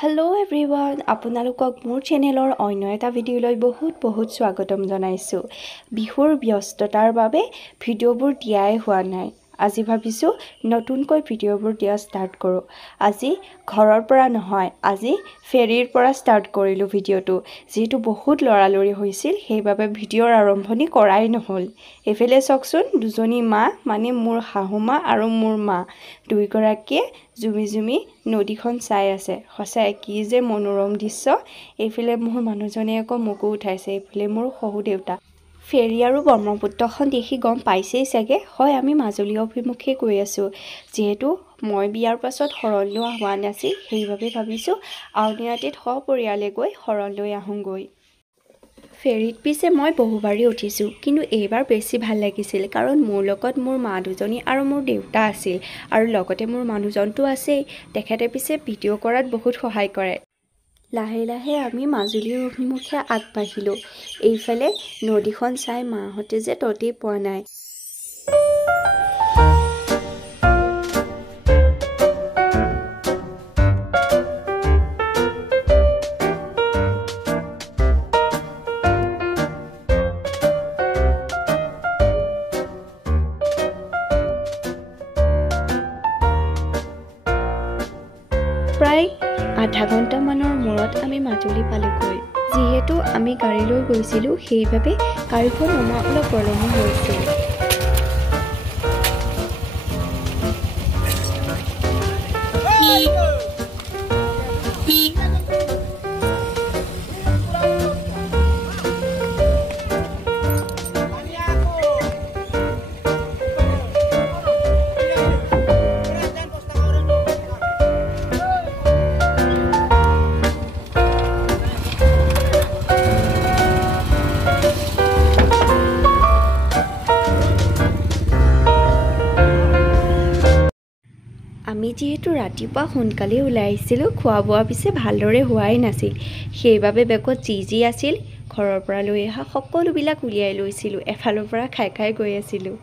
Hello everyone, আপোনালোকক মোৰ চেনেলৰ অন্য এটা ভিডিঅ'লৈ বহুত স্বাগতম জনাইছো। বিহুৰ ব্যস্ততাৰ বাবে ভিডিঅ'বোৰ দিয়াই হোৱা নাই। আজি ভাবিছো নতুনকৈ ভিডিঅ'বোৰ দিয়া ষ্টাৰ্ট কৰো। আজি ঘৰৰ পৰা নহয়, আজি ফেৰীৰ পৰা ষ্টাৰ্ট কৰিলো ভিডিঅ'টো। যেহেতু বহুত লৰালৰি হৈছিল, সেইবাবে ভিডিঅ'ৰ আৰম্ভণি কৰাই নহল। এফালে চকচোন দুজনী মা মানে মোৰ শাহুমা আৰু মোৰ মা দুইগৰাকীয়ে জুমি নদীখন চাই আছে। সঁচাই কি যে মনোৰম দৃশ্য। এইফালে মোৰ মানুহজনে আকৌ মোকো উঠাইছে, এইফালে মোৰ শহু দেউতা। ফেৰী আৰু ব্ৰহ্মপুত্ৰখন দেখি গম পাইছেই চাগে, হয় আমি মাজুলী অভিমুখে গৈ আছো। যিহেতু মই বিয়াৰ পাছত শৰণ লোৱা হোৱা নাছিল, সেইবাবে ভাবিছো আউনীআটীত সপৰিয়ালে গৈ শৰণ লৈ আহোঁগৈ। ফেৰীত পিছে মই বহুবাৰেই উঠিছো, কিন্তু এইবাৰ বেছি ভাল লাগিছিল কাৰণ মোৰ লগত মোৰ মা দুজনী আৰু মোৰ দেউতা আছিল আৰু লগতে মোৰ মানুহজনটো আছেই। তেখেতে পিছে ভিডিঅ' কৰাত বহুত সহায় কৰে। লাহে লাহে আমি মাজুলীৰ অভিমুখে আগবাঢ়িলো। এইফালে নদীখন চাই মাহঁতে যে ততেই পোৱা নাই। প্ৰায় আধা ঘণ্টামানৰ মূৰত আমি মাজুলী পালোগৈ। যিহেতু আমি গাড়ী লৈ গৈছিলোঁ, সেইবাবে গাড়ীখন নমা অলপ পলমো হৈছিল। আমি যিহেতু ৰাতিপুৱা সোনকালে ওলাই আহিছিলোঁ, খোৱা বোৱা পিছে ভালদৰে হোৱাই নাছিল। সেইবাবে বেগত যি আছিল ঘৰৰ পৰা লৈ অহা সকলোবিলাক উলিয়াই লৈছিলোঁ। এফালৰ পৰা খাই গৈ আছিলোঁ।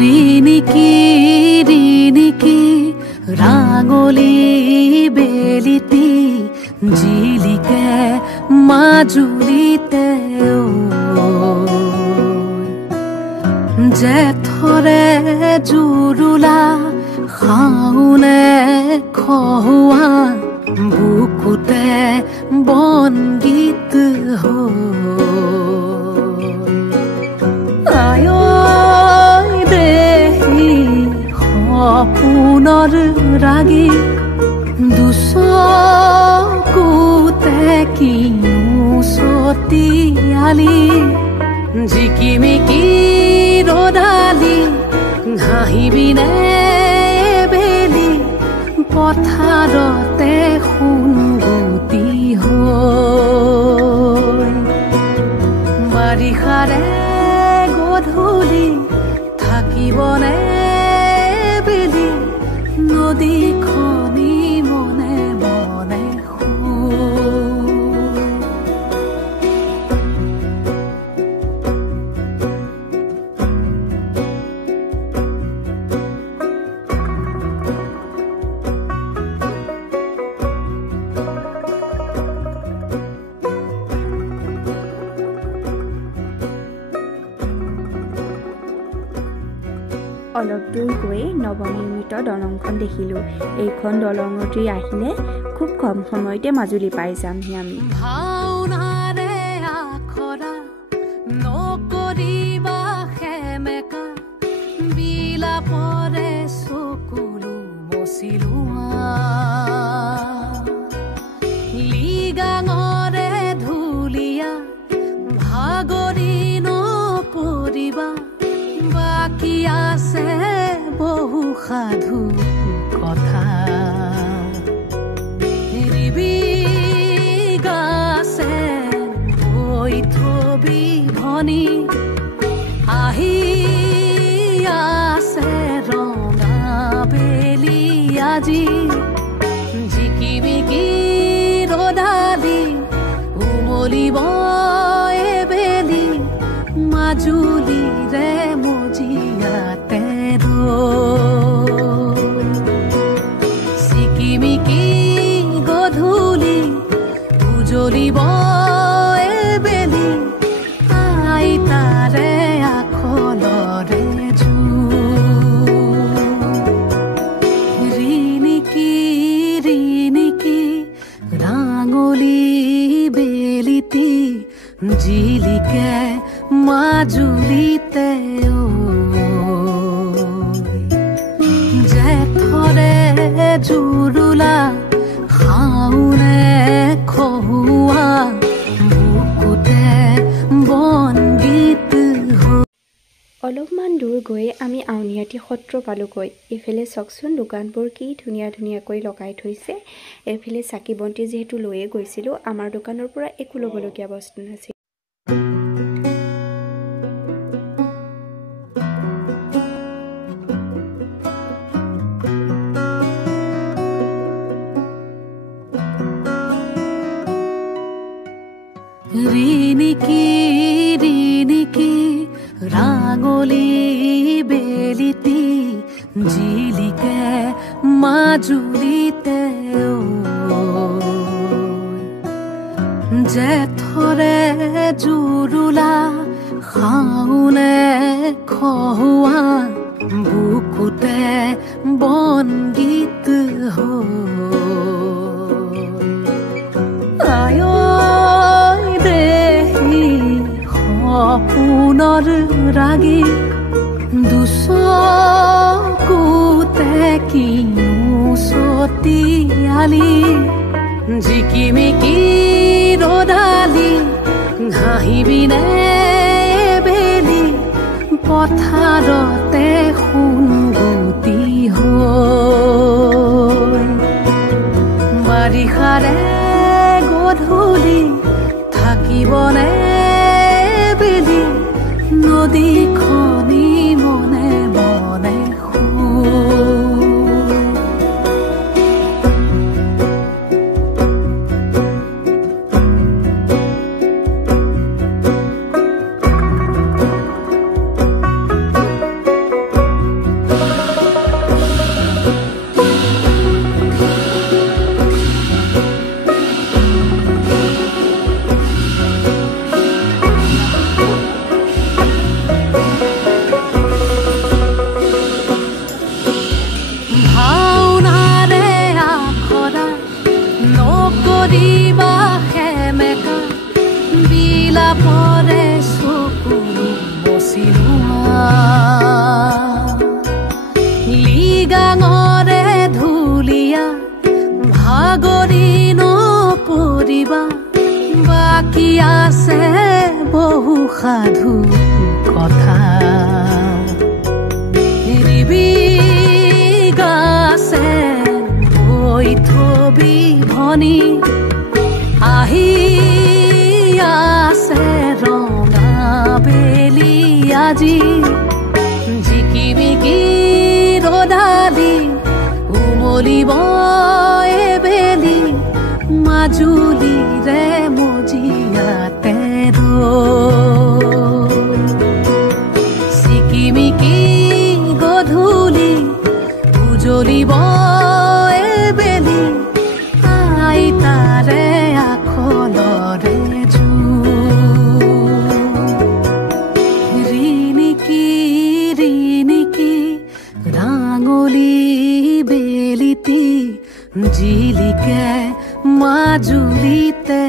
ৰিণিকি ৰাঙলী বেলিতি জিলিকে মাজুলীতে জেঠৰে জুৰুলা শাওনে খহুৱা বুকুতে বনগীত পুনৰ ৰাগী দুচকুতে কিনো চতিয়ালি জিকিমিকি ৰদালি ঘাঁহিবিনে বেলি পথাৰতে সোণগুটি হৈ বাৰিষাৰে গধূলি থাকিবনে নদীখনি মনে মনে অলপ দূৰ গৈ নৱনিৰ্মিত দলংখন দেখিলোঁ। এইখন দলঙেদি আহিলে খুব কম সময়তে মাজুলী পাই যামহি আমি। ভাওনাৰে আখৰা নকৰিবা সেমেকা বিলাপৰে চকুলো মচিলোৱা লিগাঙৰে ধুলীয়া ভাগৰি নপৰিবা বাকী আছে বহু সাধু কথা গাছে হৈ থবি ভনী আহি আছে ৰঙা বেলি আজি জিকিমিকি উমলিব এবেলি মাজুলীৰে মজিয়াতে চিকিমিকি গধূলি উজলিব এবেলি আইতাৰে আখলৰে ৰিণিকি ৰাঙলী বেলিতি জিলিকে মাজুলীতে জেঠৰে জুৰুলা শাওনে খহুৱা বুকুতে বনগীত অলপমান দূৰ গৈ আমি আউনীআটী সত্ৰ পালোগৈ। এইফালে চাওকচোন দোকানবোৰ কি ধুনীয়া ধুনীয়াকৈ লগাই থৈছে। এইফালে চাকি বন্তি যিহেতু লৈয়ে গৈছিলোঁ, আমাৰ দোকানৰ পৰা একো ল'বলগীয়া বস্তু নাছিল। ৰিণিকি ৰাঙলী বেলিতি জিলিকে মাজুলীতে জেঠৰে জুৰুলা শাওনে খহুৱা বুকুতে বনগীত সপোনৰ ৰাগী দুচকুতে কিনো চতিয়ালি জিকিমিকি ৰদালি ঘাঁহিবিনে বেলি পথাৰতে সোণগুটি হৈ বাৰিষাৰে গধূলি থাকিবনে নদীখনি মনে মনে বিলাপৰে চকুলো বচিলোৱা লিগাঙৰে ধুলীয়া ভাগৰি নপৰিবা বাকী আছে বহু সাধু কথা গাছে গৈ থবি ভনী আহি আছে ৰঙা বেলি আজি জিকিমিকি ৰদালি উমলিব এবেলি মাজুলীৰে মজিয়াতে চিকিমিকি গধূলি উজলিব এবেলি আইতাৰে আখলৰে ৰিণিকি ৰাঙলী বেলিতি জিলিকে মাজুলীতে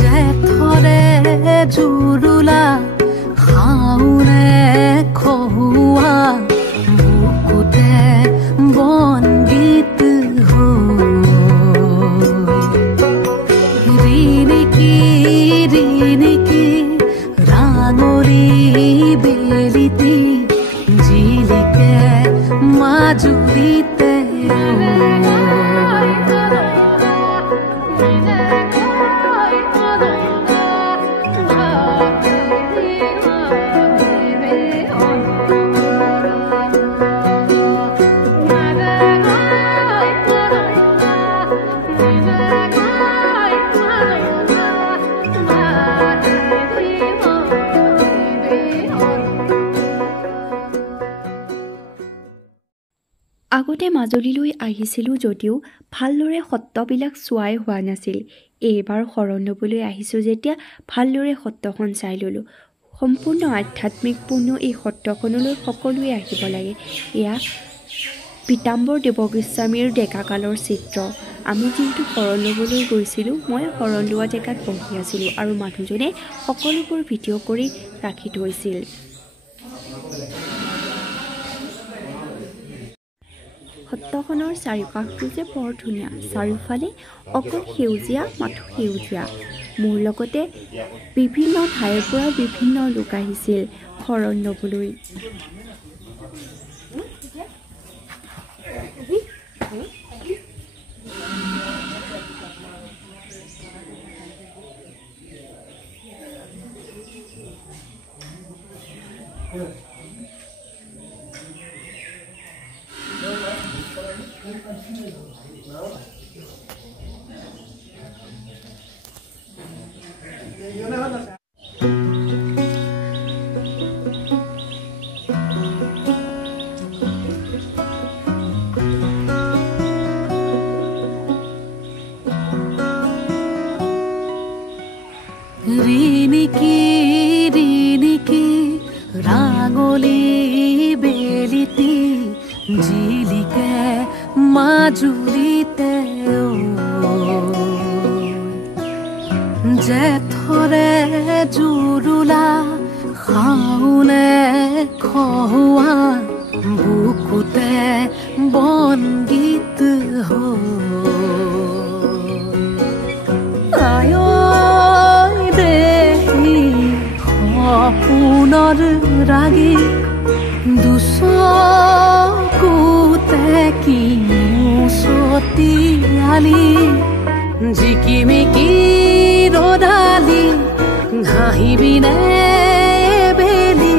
জেঠৰে জুৰুলা শাওনে খহুৱা বুকুতে বনগীত ৰিণিকি ৰাঙলী বেলিতি জিলিকে মাজুলীতে Bye. আগতে মাজুলীলৈ আহিছিলোঁ যদিও ভালদৰে সত্ৰবিলাক চোৱাই হোৱা নাছিল। এইবাৰ শৰণ ল'বলৈ আহিছোঁ যেতিয়া ভালদৰে সত্ৰখন চাই ল'লোঁ। সম্পূৰ্ণ আধ্যাত্মিকপূৰ্ণ এই সত্ৰখনলৈ সকলোৱে আহিব লাগে। এয়া পীতাম্বৰ দেৱগোস্বামীৰ ডেকাকালৰ চিত্ৰ। আমি যিহেতু শৰণ ল'বলৈ গৈছিলোঁ, মই শৰণ লোৱা জেগাত বহি আছিলোঁ আৰু মানুহজনে সকলোবোৰ ভিডিঅ' কৰি ৰাখি থৈছিল। সত্ৰখনৰ চাৰিওকাষটো যে বৰ ধুনীয়া, চাৰিওফালে অকল সেউজীয়া, মাথো সেউজীয়া। মোৰ লগতে বিভিন্ন ঠাইৰ পৰা বিভিন্ন লোক আহিছিল শৰণ ল'বলৈ। ৰিণিকি ৰাঙলী বেলিতি জিলিকে মাজুলীতে জেঠৰে জুৰুলা শাওনে খোৱা বুকুতে বনগীত পুনৰ ৰাগী দুচকুতে কি মুচতিয়ালি জিকিমিকি ৰদালি ঘাঁহিবিনে বেলি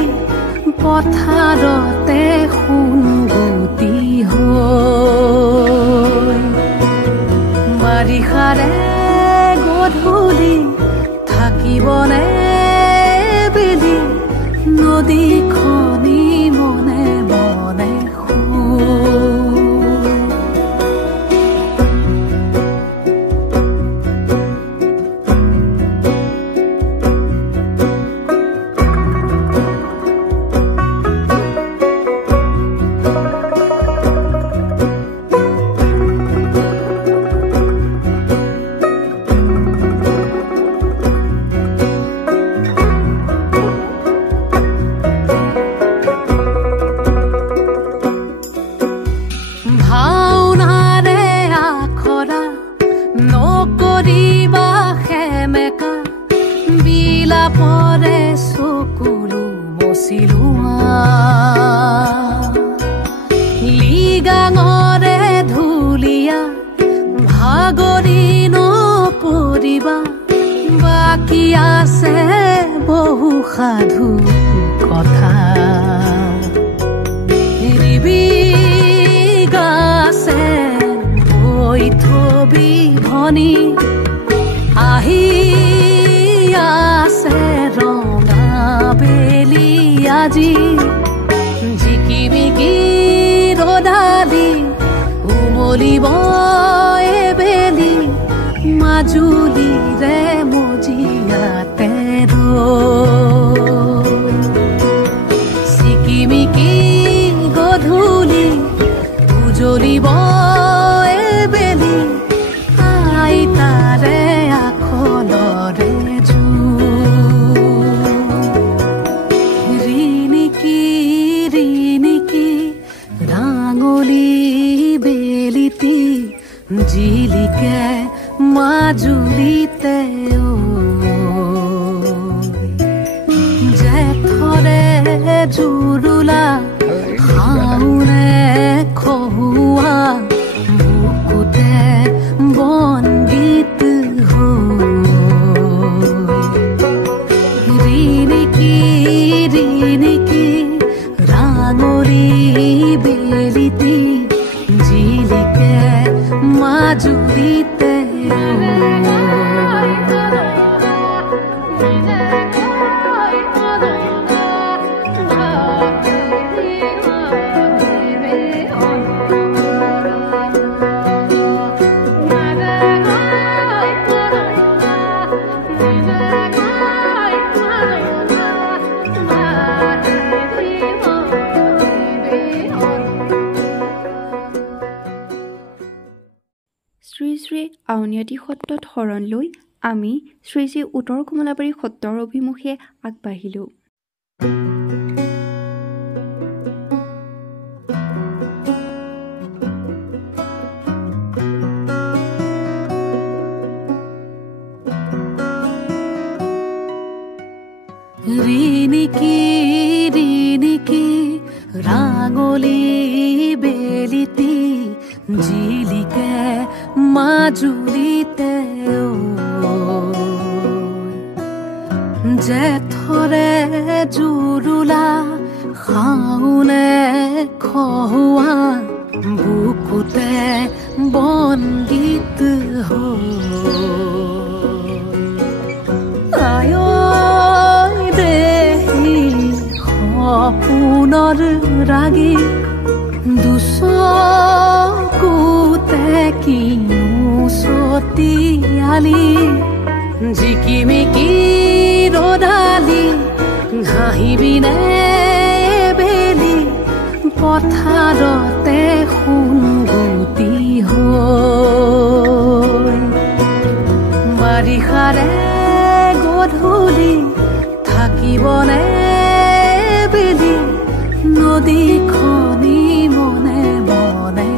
পথাৰতে সোণগুটি হৈ বাৰিষাৰে গধূলি থাকিবনে বেলি নদীখনি মনে মনে লিগাঙৰে ধুলীয়া ভাগৰি নপৰিবা বাকী আছে বহু সাধু কথা ৰিবি গাছে হৈ থবি ভনী আহি আছে ৰঙা বেলি আজি জিকিমিকি ৰদালি উমলিব বেলি মাজুলীৰে মজিয়াতে চিকিমিকি গধূলি উজলিব বেলি আইতাৰে আখলৰে জিলিকে মাজুলীতে জেঠৰে জুৰুলা শাওনে খোৱা বুকুতে বনগীত ৰিণিকি ৰাঙলী বেলিতি জিলিকে মাজুলীতে শ্ৰী শ্ৰী আউনীআটী সত্ৰত শৰণ লৈ আমি শ্ৰী শ্ৰী উত্তৰ কমলাবাৰী সত্ৰৰ অভিমুখে আগবাঢ়িলোঁ। ৰিণিকি ৰিণিকি ৰাঙলী বেলিতি জিলিকে মাজুলীতে জেঠৰে জুৰুলা শাওনে খহুৱা বুকুতে বন্দীত পুনৰ ৰাগী দুচকুতে কিনো চতিয়ালি জিকিমিকি ৰদালি ঘাঁহিবিনে বেলি পথাৰতে সোণগুটি হৈ বাৰিষাৰে গধূলি থাকিবনে নদীখনি মনে মনে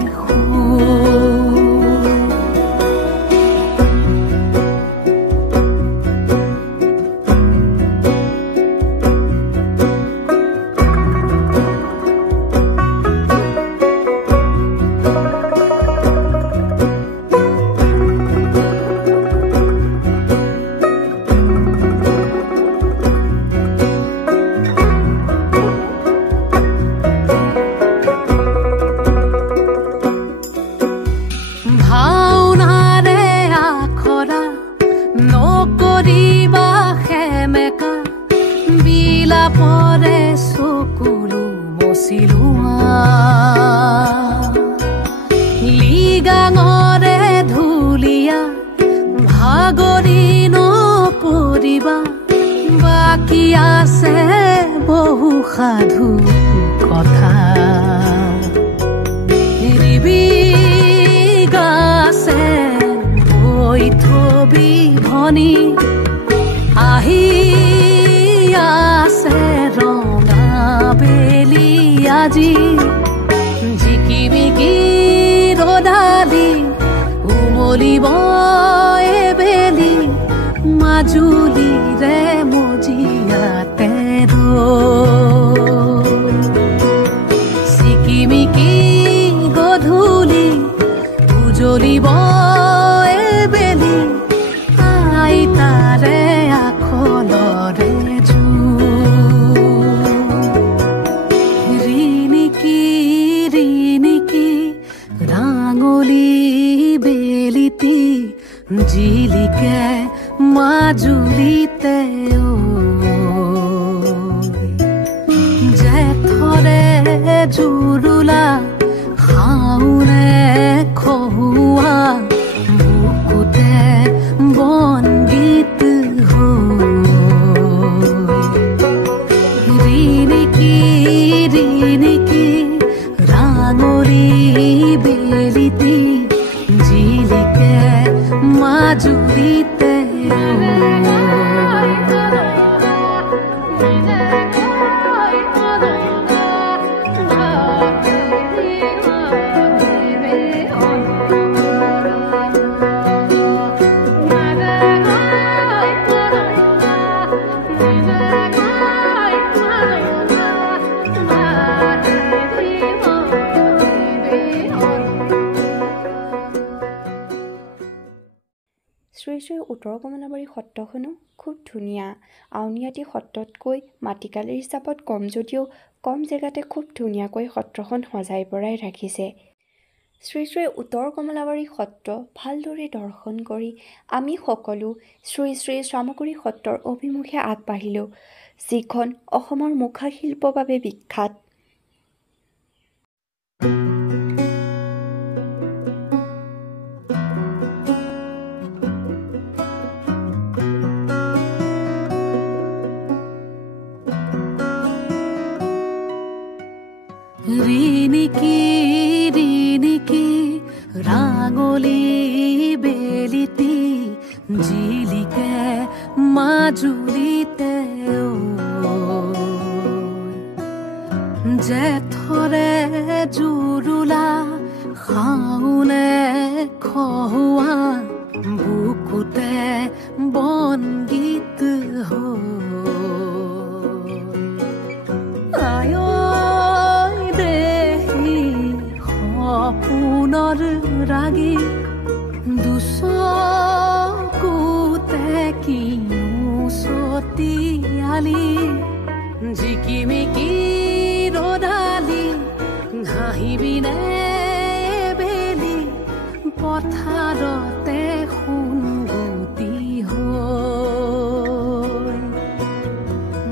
পৰে চকুলো মচিলোৱা লিগাঙৰে ধুলীয়া ভাগৰি নপৰিবা বাকী আছে বহু সাধু কথা ৰিবি গাছে বৈ থবি ভনী আহি আছে ৰঙা বেলি আজি জিকিমিকি ৰদালি উমলিব বেলি মাজুলীৰে মজিয়াতে চিকিমিকি গধূলি উজলিব বেলি আইতাৰে আখলৰে বেলিতি জিলিকে মাজুলীতে জেঠৰে জুৰুলা শাওনে খহুৱা বুকুতে বন্দীত ৰিণিকি ৰিণিকি ৰাঙলী বেলিতি জিলিকে মাজুলীতে শ্ৰী শ্ৰী উত্তৰ কমলাবাৰী সত্ৰখনো খুব ধুনীয়া। আউনীআটী সত্ৰতকৈ মাটিকালিৰ হিচাপত কম যদিও কম জেগাতে খুব ধুনীয়াকৈ সত্ৰখন সজাই পৰাই ৰাখিছে। শ্ৰী শ্ৰী উত্তৰ কমলাবাৰী সত্ৰ ভালদৰে দৰ্শন কৰি আমি সকলো শ্ৰী শ্ৰী চামগুৰি সত্ৰৰ অভিমুখে আগবাঢ়িলোঁ, যিখন অসমৰ মুখা শিল্পৰ বাবে বিখ্যাত। ৰিণিকি ৰিণিকি ৰাঙলী জিলিকে মাজুলীতে জেঠৰে জুৰুলা শাওনে খহুৱা বুকুতে বনগীত আয় দেহি সপোনৰ ৰাগী দুচকুতে কিনো চতিয়ালি জিকিমিকি ৰদালি ঘাঁহিবিনে বেলি পথাৰতে সোণগুটি হৈ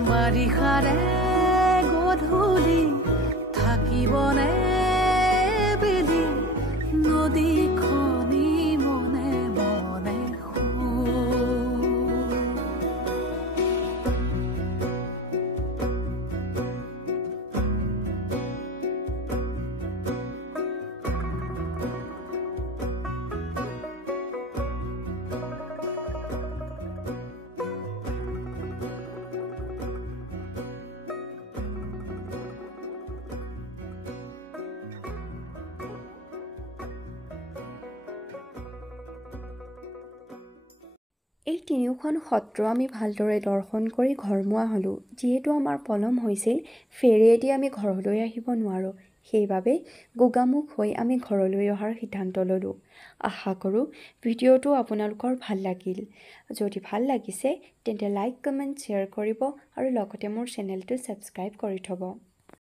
বাৰিষাৰে গধূলি থাকিবনে বেলি নদীখনি মনে মনে এই তিনিওখন সত্ৰ আমি ভালদৰে দৰ্শন কৰি ঘৰমুৱা হ'লোঁ। যিহেতু আমাৰ পলম হৈছিল, ফেৰীয়েদি আমি ঘৰলৈ আহিব নোৱাৰোঁ, সেইবাবে গোগামুখ হৈ আমি ঘৰলৈ অহাৰ সিদ্ধান্ত ল'লোঁ। আশা কৰোঁ ভিডিঅ'টো আপোনালোকৰ ভাল লাগিল। যদি ভাল লাগিছে তেন্তে লাইক, কমেণ্ট, শ্বেয়াৰ কৰিব আৰু লগতে মোৰ চেনেলটো ছাবস্ক্ৰাইব কৰি থ'ব।